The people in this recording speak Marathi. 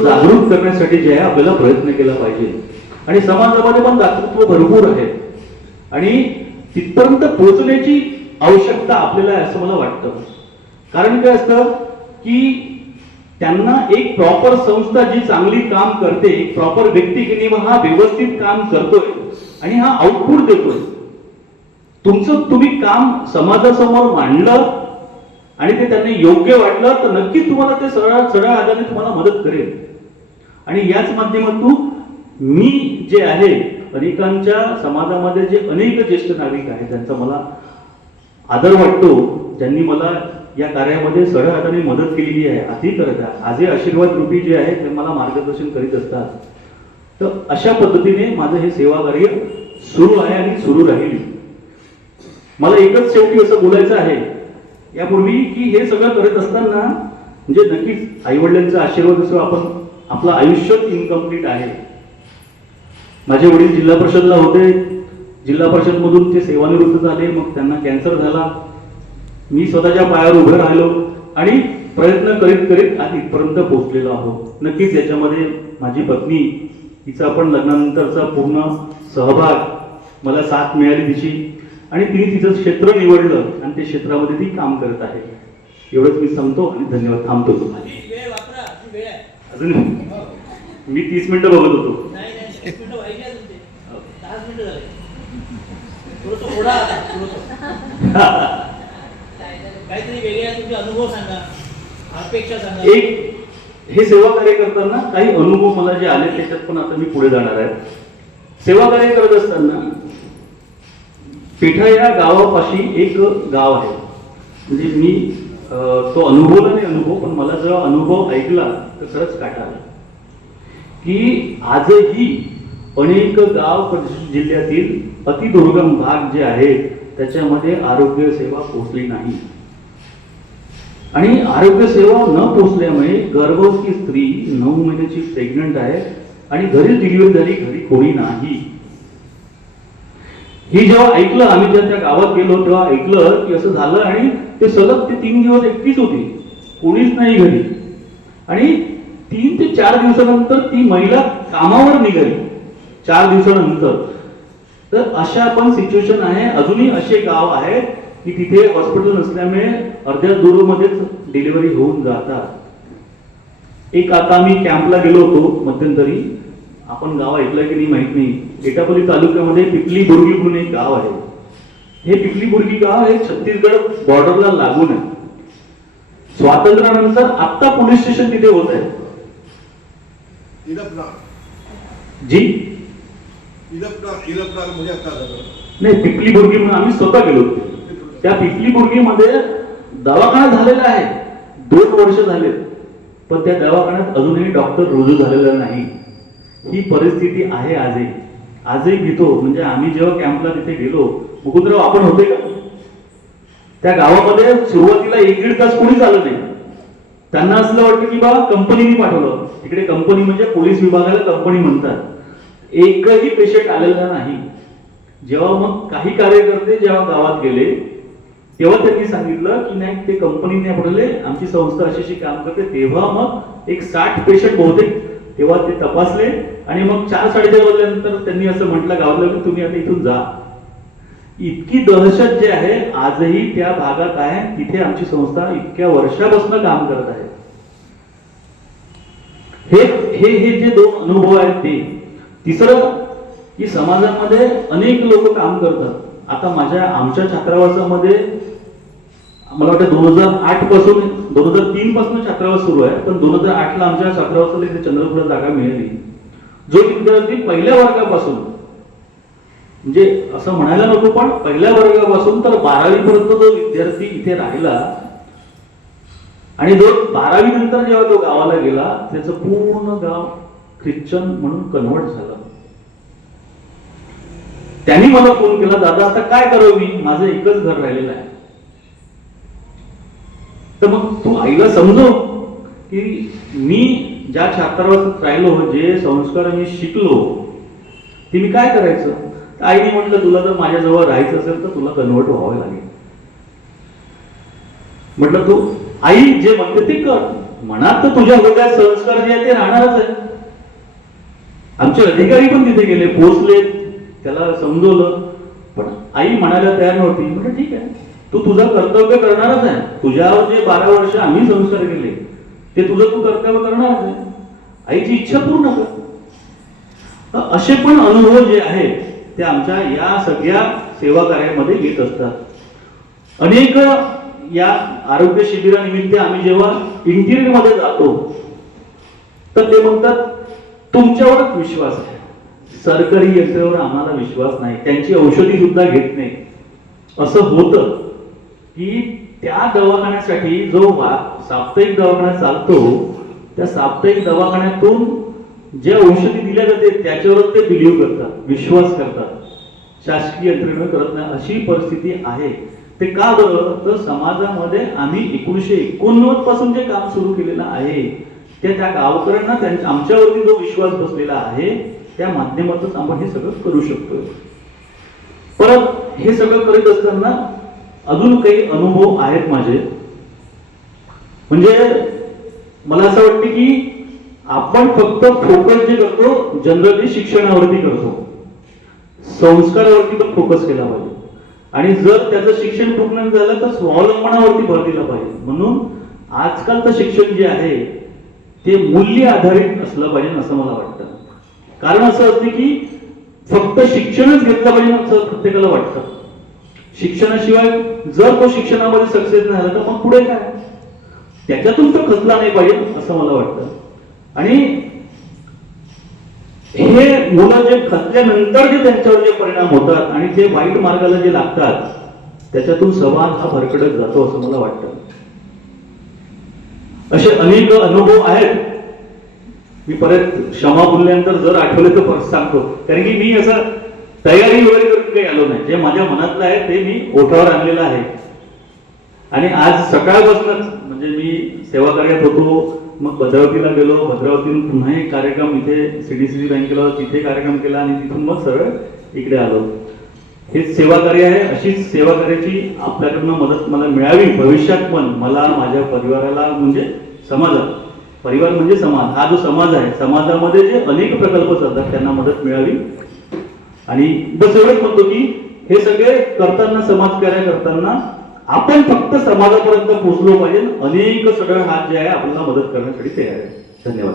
जागृत करण्यासाठी जे आहे आपल्याला प्रयत्न केला पाहिजे आणि समाजामध्ये पण दातृत्व भरपूर आहे आणि तिथपर्यंत पोहोचण्याची आवश्यकता आपल्याला आहे असं मला वाटतं. कारण काय असतं की त्यांना एक प्रॉपर संस्था जी चांगली काम करते, एक प्रॉपर व्यक्ती की नाही हा व्यवस्थित काम करतोय आणि हा आउटपुट देतोय, तुमचं तुम्ही काम समाजासमोर मांडलं आणि ते त्यांनी योग्य वाटलं तर नक्कीच तुम्हाला ते सरळ हाताने तुम्हाला मदत करेल. आणि याच माध्यमातून मी जे आहे अनेकांच्या समाजामध्ये जे अनेक ज्येष्ठ नागरिक आहेत त्यांचा मला आदर वाटतो, ज्यांनी मला या कार्यामध्ये सरळ हाताने मदत केलेली आहे, आधी करत आहे, आजही आशीर्वाद रूपी जे आहे ते मला मार्गदर्शन करीत असतात. तर अशा पद्धतीने माझं हे सेवा कार्य सुरू आहे आणि सुरू राहील. मला एकच शेवटी असं बोलायचं आहे यापूर्वी की हे सगळं करत असताना म्हणजे नक्कीच आई वडिलांचा आशीर्वाद असो, आपण आपलं आयुष्यच इनकम्प्लीट आहे. माझे वडील जिल्हा परिषदला होते, जिल्हा परिषद मधून ते सेवानिवृत्त झाले, मग त्यांना कॅन्सर झाला. मी स्वतःच्या पायावर उभं राहिलो आणि प्रयत्न करीत करीत आज इथपर्यंत पोहोचलेलो आहोत. नक्कीच याच्यामध्ये माझी पत्नी, तिचा पण लग्नानंतरचा पूर्ण सहभाग, मला साथ मिळाली तिची आणि तिने तिचं क्षेत्र निवडलं आणि त्या क्षेत्रामध्ये ती काम करत आहे. एवढंच मी सांगतो आणि धन्यवाद. थांबतो. अजून मी 30 मिनिटं बघत होतो. एक हे सेवा कार्य करताना काही अनुभव मला जे आले त्याच्यात पण आता मी पुढे जाणार आहे. सेवा कार्य करत असताना पेठा या गावापाशी एक गाव आहे, म्हणजे मी तो अनुभवला नाही अनुभव, पण मला जेव्हा अनुभव ऐकला तर खरंच काटा आला की आजही अनेक गाव जिल्ह्यातील अतिदुर्गम भाग जे आहेत त्याच्यामध्ये आरोग्य सेवा पोहोचली नाही. आणि आरोग्य सेवा न पोहोचल्यामुळे गर्भवती स्त्री 9 महिन्याची प्रेग्नंट आहे आणि घरी डिलिव्हरी झाली, घरी कोणी नाही. ही जेव्हा ऐकलं, आम्ही जेव्हा त्या गावात गेलो तेव्हा ऐकलं की असं झालं आणि ते सलग ते 3 दिवस एकटीच होती, कोणीच नाही घरी. आणि 3 ते 4 दिवसानंतर ती महिला कामावर निघाली 4 दिवसानंतर. तर अशा पण सिच्युएशन आहे. अजूनही असे गाव आहेत की तिथे हॉस्पिटल नसल्यामुळे अर्ध्या दूरमध्येच डिलिव्हरी होऊन जातात. एक आता आम्ही कॅम्पला गेलो होतो मध्यंतरी, आपण गाव ऐकलं की नाही माहित नाही, एटापल्ली तालुक्यामध्ये पिपली बुर्गी म्हणून एक गाव आहे. हे पिपली बुर्गी गाव हे छत्तीसगड बॉर्डरला लागून आहे. स्वातंत्र्यानंतर आता पोलीस स्टेशन तिथे होत आहे. जी नाही, पिपली बुर्गी म्हणून आम्ही स्वतः गेलो होतो. त्या पिपली बुर्गीमध्ये दवाखाना झालेला आहे, 2 वर्ष झाले, पण त्या दवाखान्यात अजूनही डॉक्टर रुजू झालेला नाही. ही परिस्थिती आहे आजही घेतो. म्हणजे आम्ही जेव्हा कॅम्पला तिथे गेलो, मुकुंदराव आपण होते का त्या गावामध्ये, सुरुवातीला 1-1.5 तास कोणीच आलं नाही. त्यांना असं वाटतं की बाबा कंपनीने पाठवलं. तिकडे कंपनी म्हणजे पोलीस विभागाला कंपनी म्हणतात. एकही पेशंट आलेला नाही. जेव्हा मग काही कार्यकर्ते जेव्हा गावात गेले तेव्हा त्यांनी सांगितलं की नाही, ते कंपनीने पाठवले, आमची संस्था अशी काम करते. तेव्हा मग एक 60 पेशंट बहुतेक तेव्हा ते तपासले आणि मग 4-4:30 वाजल्यानंतर त्यांनी असं म्हटलं गावाला की तुम्ही आता इथून जा. इतकी दहशत जे आहे आजही त्या भागात आहे. तिथे आमची संस्था इतक्या वर्षापासून काम करत आहे. हे जे 2 अनुभव आहेत ते. तिसरं की समाजामध्ये अनेक लोक काम करतात. आता आमच्या छात्रावासामध्ये मला वाटतं 2008 पासून 2003 पासून छात्रावास सुरू आहे, पण 2008 ला आमच्या छात्रावासाला इथे चंद्रपूरला जागा मिळाली. जो विद्यार्थी पहिल्या वर्गापासून, म्हणजे असं म्हणायला नको, पण पहिल्या वर्गापासून तर 12वी पर्यंत जो विद्यार्थी इथे राहिला आणि जो 12वी नंतर जेव्हा तो गावाला गेला त्याचं पूर्ण गाव ख्रिश्चन म्हणून कन्व्हर्ट झालं. त्यांनी मला फोन केला, दादा आता काय करावं, मी माझं एकच घर राहिलेलं आहे. तर मग तू आईला समजव की मी ज्या छात्रावासात राहिलो, जे संस्कार मी शिकलो ते मी काय करायचं. तर आईने म्हटलं, तुला जर माझ्याजवळ राहायचं असेल तर तुला कन्व्हर्ट व्हावं लागेल. म्हटलं तू आई जे म्हणते ते कर. मनात तर तुझ्या हृदयात संस्कार जे आहे ते राहणारच आहे. आमचे अधिकारी पण तिथे गेले, पोचले, त्याला समजवलं, पण आई म्हणायला तयार नव्हती. म्हणजे ठीक आहे, तू तुझं कर्तव्य करणारच आहे. तुझ्यावर जे 12 वर्ष आम्ही संस्कार केले ते तुझं तू कर्तव्य करणारच आहे. आईची इच्छा पूर्ण कर. तर असे पण अनुभव जे आहेत ते आमच्या या सगळ्या सेवा कार्यामध्ये येत असतात. अनेक या आरोग्य शिबिरानिमित्त आम्ही जेव्हा इंटिरियर मध्ये जातो तर ते म्हणतात तुमच्यावरच विश्वास आहे, सरकारी यंत्रणेवर आम्हाला विश्वास नाही, त्यांची औषधी सुद्धा घेत नाही. असं होतं की त्या दवाखान्यासाठी जो साप्ताहिक दवाखाना चालतो त्या साप्ताहिक दवाखान्यातून जे औषधी दिल्या जाते त्याच्यावरच ते बिलीव्ह करतात, विश्वास करतात, शासकीय यंत्रणेवर करत नाही. अशी परिस्थिती आहे. ते का बरं? तर समाजामध्ये आम्ही 1989 पासून जे काम सुरू केलेलं आहे ते त्या गावकऱ्यांना त्यांच्या आमच्यावरती जो विश्वास बसलेला आहे त्या माध्यमातून आपण हे सगळं करू शकतो. परत हे सगळं करीत असताना अजून काही अनुभव आहेत माझे. म्हणजे मला असं वाटतं की आपण फक्त फोकस जे करतो जनरली शिक्षणावरती करतो, संस्कारावरती पण फोकस केला पाहिजे. आणि जर त्याचं शिक्षण पूर्ण झालं तर स्वावलंबनावरती भर दिला पाहिजे. म्हणून आजकालचं शिक्षण जे आहे ते मूल्य आधारित असलं पाहिजे असं मला वाटतं. कारण असं असते की फक्त शिक्षणच घेतलं पाहिजे असं प्रत्येकाला वाटतं. शिक्षणाशिवाय जर तो शिक्षणामध्ये सक्सेस नाही झाला तर मग पुढे काय? त्याच्यातून तो खचला नाही पाहिजे असं मला वाटतं. आणि हे मुलं जे खचल्यानंतर जे त्यांच्यावर जे परिणाम होतात आणि ते वाईट मार्गाला जे लागतात त्याच्यातून समाज हा भरकटत जातो असं मला वाटतं. असे अनेक अनुभव आहेत. मी परत क्षमा बोलल्यानंतर जर आठवले तर परत सांगतो, कारण की मी असं तयारी वगैरे करून काही आलो नाही. जे माझ्या मनातलं आहे ते मी ओठावर आणलेलं आहे. आणि आज सकाळपासूनच म्हणजे मी सेवा कार्यात होतो, मग भद्रावतीला गेलो, भद्रावतीतून पुन्हा एक कार्यक्रम इथे सीडीसी बँकेला तिथे कार्यक्रम केला आणि तिथून मग सरळ इकडे आलो. हेच सेवा कार्य आहे. अशीच सेवा कार्याची आपल्याकडनं मदत मला मिळावी भविष्यात पण, मला माझ्या परिवाराला म्हणजे समाजात, परिवार म्हणजे समाज, हा जो समाज आहे समाजामध्ये जे अनेक प्रकल्प चालतात त्यांना मदत मिळावी. आणि बस एवढंच म्हणतो की हे सगळे करताना, समाजकार्य करताना आपण फक्त समाजापर्यंत पोहोचलो पाहिजे. अनेक सगळे हात जे आहे आपल्याला मदत करण्यासाठी तयार आहे. धन्यवाद.